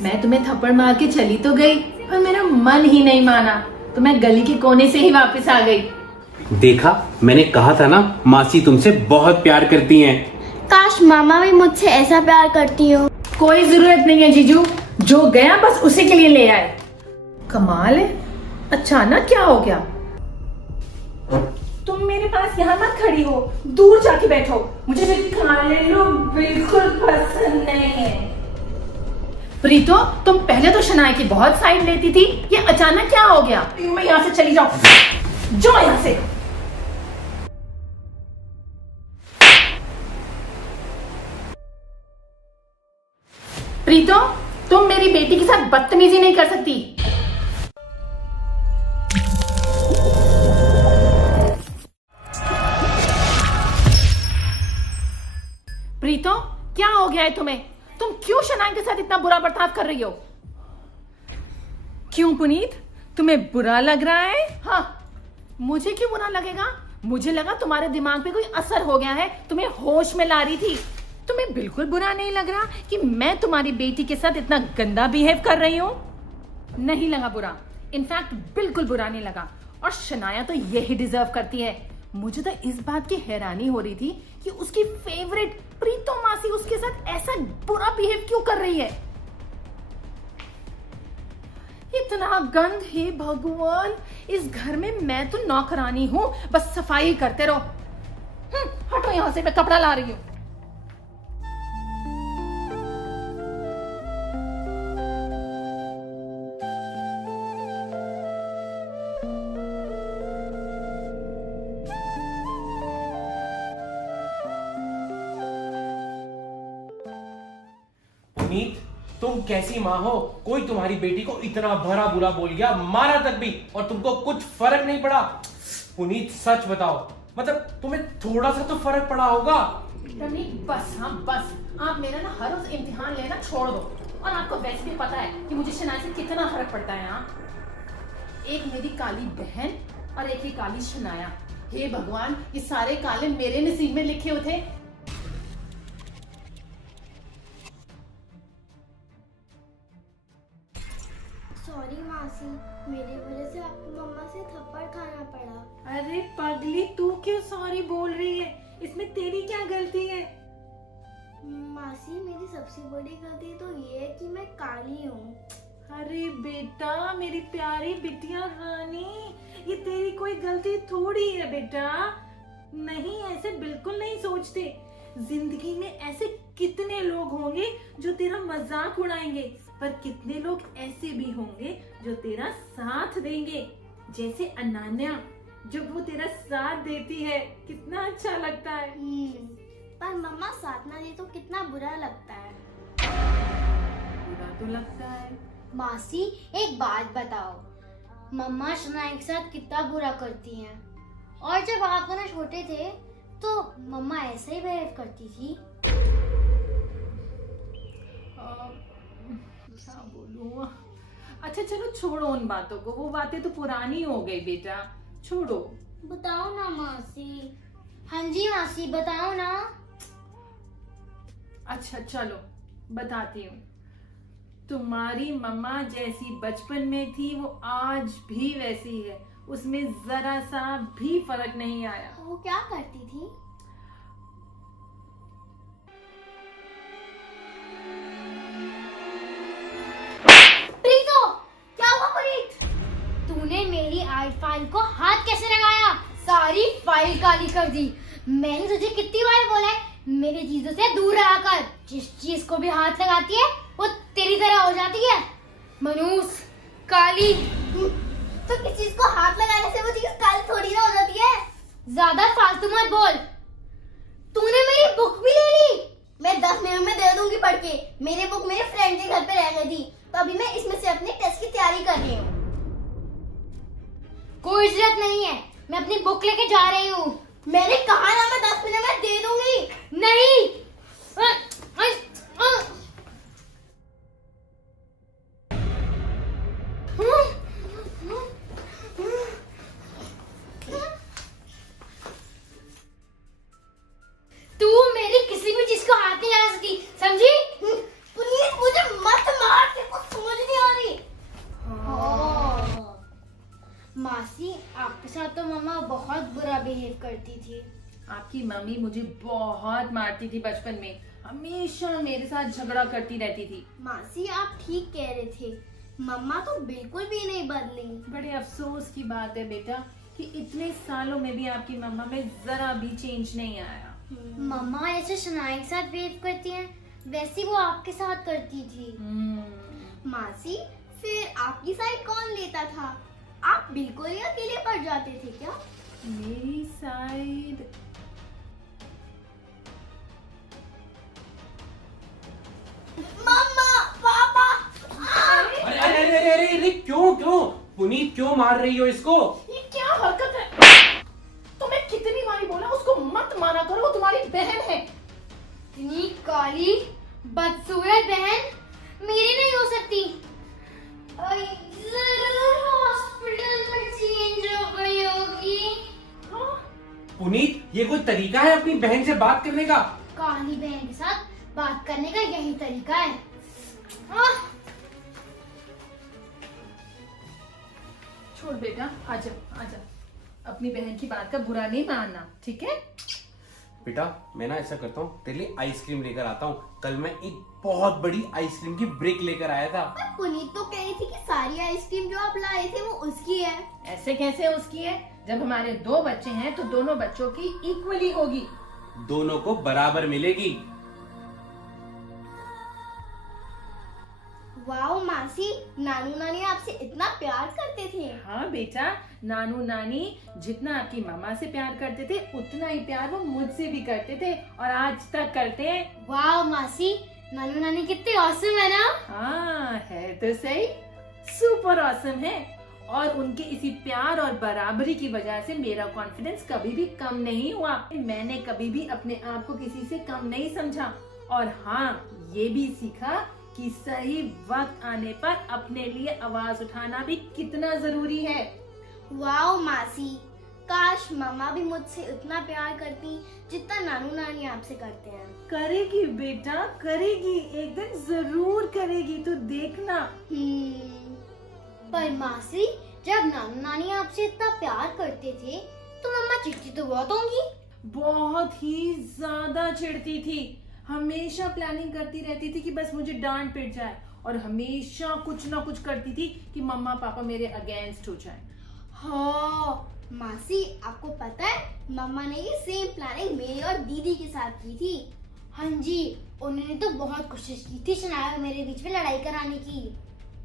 मैं तुम्हें थप्पड़ मार के चली तो गई, पर मेरा मन ही नहीं माना, तो मैं गली के कोने से ही वापस आ गई। देखा, मैंने कहा था ना, मासी तुमसे बहुत प्यार करती हैं। काश मामा भी मुझसे ऐसा प्यार करती हो। कोई जरूरत नहीं है जीजू, जो गया बस उसी के लिए ले आए। कमाल है, अचानक क्या हो गया? तुम मेरे पास यहाँ मत खड़ी हो, दूर जाके बैठो। मुझे मेरे काले लोग बिल्कुल पसंद नहीं है। प्रीतो, तुम पहले तो शनाया की बहुत साइड लेती थी, ये अचानक क्या हो गया? मैं यहाँ से चली जाओ, जाओ यहाँ से। प्रीतो, तुम मेरी बेटी के साथ बदतमीजी नहीं कर सकती। प्रीतो, क्या हो गया है तुम्हें? तुम क्यों शनाया के साथ इतना बुरा बर्ताव कर रही हो? क्यों पुनीत, तुम्हें बुरा लग रहा है? हाँ, मुझे क्यों बुरा लगेगा? मुझे लगा तुम्हारे दिमाग पे कोई असर हो गया है, तुम्हें होश में ला रही थी। तुम्हें बिल्कुल बुरा नहीं लग रहा कि मैं तुम्हारी बेटी के साथ इतना गंदा बिहेव कर रही हूँ? नहीं लगा बुरा, इनफैक्ट बिल्कुल बुरा नहीं लगा। और शनाया तो यही डिजर्व करती है। मुझे तो इस बात की हैरानी हो रही थी कि उसकी फेवरेट प्रीतो मासी उसके साथ ऐसा बुरा बिहेव क्यों कर रही है। इतना गंद, हे भगवान, इस घर में मैं तो नौकरानी हूं, बस सफाई करते रहो। हटो यहां से, मैं कपड़ा ला रही हूं। पुनीत, तुम कैसी माँ हो? कोई तुम्हारी बेटी को इतना भरा बुरा बोल गया, मारा तक भी, और तुमको कुछ फर्क नहीं पड़ा? पुनीत सच बताओ, मतलब तुम्हें थोड़ा सा तो फर्क पड़ा होगा। रवनीत बस, हाँ बस, आप मेरा ना हर रोज इम्तिहान लेना छोड़ दो। और आपको वैसे भी पता है कि मुझे शनाया से कितना फर्क पड़ता है। हाँ, एक मेरी काली बहन और एक ही काली शनाया। हे भगवान, ये सारे काले मेरे नसीब में लिखे हुए थे। सॉरी मासी, मेरी वजह से आपको मम्मा से थप्पड़ खाना पड़ा। अरे पगली, तू क्यों सॉरी बोल रही है? इसमें तेरी क्या गलती है? मासी, मेरी सबसे बड़ी गलती तो ये है कि मैं काली हूँ। अरे बेटा, मेरी प्यारी बिटिया रानी, ये तेरी कोई गलती थोड़ी है बेटा। नहीं, ऐसे बिल्कुल नहीं सोचते। जिंदगी में ऐसे कितने लोग होंगे जो तेरा मजाक उड़ाएंगे, पर कितने लोग ऐसे भी होंगे जो तेरा साथ देंगे। जैसे अनन्या, जब वो तेरा साथ देती है कितना अच्छा लगता है। पर मम्मा साथ ना दे तो कितना बुरा लगता है। बुरा तो लगता है। मासी, एक बात बताओ, मम्मा शनाया के साथ कितना बुरा करती हैं, और जब आप दोनों छोटे थे तो मम्मा ऐसे ही बिहेव करती थी। क्या बोलूं? अच्छा चलो छोड़ो उन बातों को, वो बातें तो पुरानी हो गई बेटा, छोड़ो। बताओ ना मासी। हाँ जी मासी, बताओ ना। अच्छा चलो बताती हूँ। तुम्हारी मम्मा जैसी बचपन में थी वो आज भी वैसी है, उसमें जरा सा भी फर्क नहीं आया। वो क्या करती थी? प्रीतो, क्या हुआ प्रीत? तूने मेरी आई फाइल को हाथ कैसे लगाया? सारी फाइल काली कर दी। मैंने तुझे कितनी बार बोला है मेरे चीजों से दूर रहा कर। जिस चीज को भी हाथ लगाती है वो तेरी तरह हो जाती है। मनूस, काली। तो किस चीज को हाथ लगाने से वो चीज काली थोड़ी ना हो जाती है। ज्यादा फालतू मत बोल। तूने मेरी बुक भी ले ली। मैं 10 मिनट में दे दूंगी पढ़ के। मेरी बुक मेरे फ्रेंड के घर पे रह गई थी, तो अभी मैं इसमें से अपने टेस्ट की तैयारी कर रही हूँ। कोई जरूरत नहीं है, मैं अपनी बुक लेके जा रही हूँ। मैंने कहा ना, मैं 10 मिनट में दे दूंगी। नहीं। तू मेरी किसी भी चीज को हाथ नहीं लगा सकती, समझी? प्लीज मुझे मत मार। करती थी। आपकी मम्मी मुझे बहुत मारती थी बचपन में, हमेशा मेरे साथ झगड़ा करती रहती थी। मासी आप ठीक कह रहे थे, मम्मा तो बिल्कुल भी नहीं बदली। बड़े अफसोस की बात है बेटा कि इतने सालों में भी आपकी मम्मा में जरा भी चेंज नहीं आया। मम्मा ऐसे शनाया के साथ बिहेव करती हैं, वैसे वो आपके साथ करती थी। मासी फिर आपकी साइड कौन लेता था? आप बिल्कुल ही अकेले पड़ जाते थे क्या? मेरी साइड मम्मा, पापा। अरे अरे अरे अरे अरे क्यों क्यों पुनीत क्यों मार रही हो इसको? ये क्या हरकत है? तुम्हें कितनी बारी बोला उसको मत मारा करो, वो तुम्हारी बहन है। इतनी काली बदसूरत बहन मेरी नहीं हो सकती। जरूर हॉस्पिटल में चेंज हो गई होगी। पुनीत ये कोई तरीका है अपनी बहन से बात करने का? काली बहन के साथ बात करने का यही तरीका है। आह! छोड़ बेटा, आजा आजा, अपनी बहन की बात का बुरा नहीं मानना, ठीक है? बेटा मैं ना ऐसा करता हूँ, तेरे लिए आइसक्रीम लेकर आता हूँ। कल मैं एक बहुत बड़ी आइसक्रीम की ब्रेक लेकर आया था। पुनीत तो कह रही थी कि सारी आइसक्रीम जो आप लाए थे वो उसकी है। ऐसे कैसे उसकी है? जब हमारे 2 बच्चे हैं तो दोनों बच्चों की इक्वली होगी। दोनों को बराबर मिलेगी। वाओ मासी, नानू नानी आपसे इतना प्यार करते थे। हाँ बेटा, नानू नानी जितना आपकी मामा से प्यार करते थे उतना ही प्यार वो मुझसे भी करते थे और आज तक करते हैं। वाओ मासी, नानू नानी कितने ऑसम है ना। हाँ है तो सही, सुपर ऑसम है। और उनके इसी प्यार और बराबरी की वजह से मेरा कॉन्फिडेंस कभी भी कम नहीं हुआ। मैंने कभी भी अपने आप को किसी से कम नहीं समझा। और हाँ, ये भी सीखा कि सही वक्त आने पर अपने लिए आवाज उठाना भी कितना जरूरी है। वाओ मासी, काश मम्मा भी मुझसे उतना प्यार करती जितना नानू नानी आपसे करते हैं। करेगी बेटा, करेगी, एक दिन जरूर करेगी, तो देखना। पर मासी, जब नानू नानी आपसे इतना प्यार करते थे तो मम्मा चिढ़ती तो बहुत होंगी। बहुत ही ज्यादा चिढ़ती थी, हमेशा प्लानिंग करती रहती थी कि बस मुझे डांट पिट जाए, और हमेशा कुछ ना कुछ करती थी कि मम्मा पापा मेरे अगेंस्ट हो जाए। हाँ मासी, आपको पता है मम्मा ने ये सेम प्लानिंग मेरी और दीदी के साथ की थी। हाँ जी, उन्होंने तो बहुत कोशिश की थी शनाया और मेरे बीच में लड़ाई कराने की।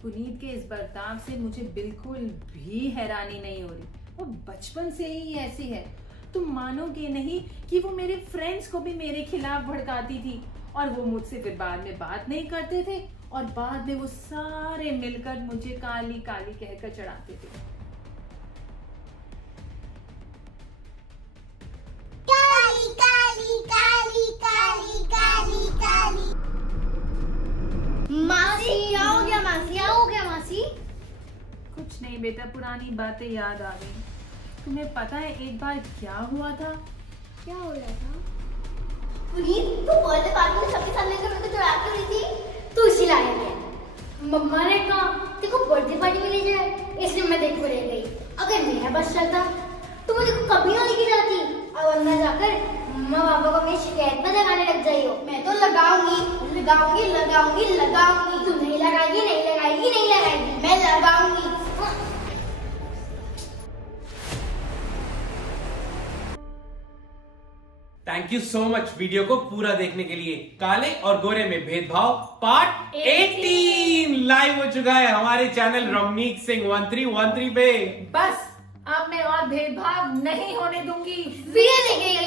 पुनीत के इस बर्ताव से मुझे बिल्कुल भी हैरानी नहीं हो रही, वो बचपन से ही ऐसी है। तुम मानोगे नहीं कि वो मेरे फ्रेंड्स को भी मेरे खिलाफ भड़काती थी, और वो मुझसे फिर बाद में बात नहीं करते थे, और बाद में वो सारे मिलकर मुझे काली काली कहकर चढ़ाते थे। काली काली काली काली काली काली। मासी क्या हो गया? मासी क्या हो गया? मासी कुछ नहीं बेटा, पुरानी बातें याद आ गई। तुम्हें पता है एक बार क्या हुआ था? क्या हो रहा था? पुनीत, तू बर्थडे पार्टी में सबके सामने मेरे को चढ़ा के रही थी, तू इसी लायक है। मम्मा ने कहा देखो बर्थडे पार्टी में ले जाए, इसलिए मैं देखो ले गई। अगर मेरा बस चलता तो मुझे कभी ना लेके जाती। अब अंदर जाकर मम्मा पापा को मेरी शिकायत में लगाने लग जाई हो। मैं तो लगाऊंगी लगाऊंगी लगाऊंगी लगाऊंगी। तू नहीं लगाएगी नहीं लगाएगी नहीं लगाएगी, मैं लगाऊंगी। Thank you so much video को पूरा देखने के लिए। काले और गोरे में भेदभाव पार्ट 18 लाइव हो चुका है हमारे चैनल रमनीक सिंह 1313 पे। बस अब मैं और भेदभाव नहीं होने दूंगी। वीडियो देखने के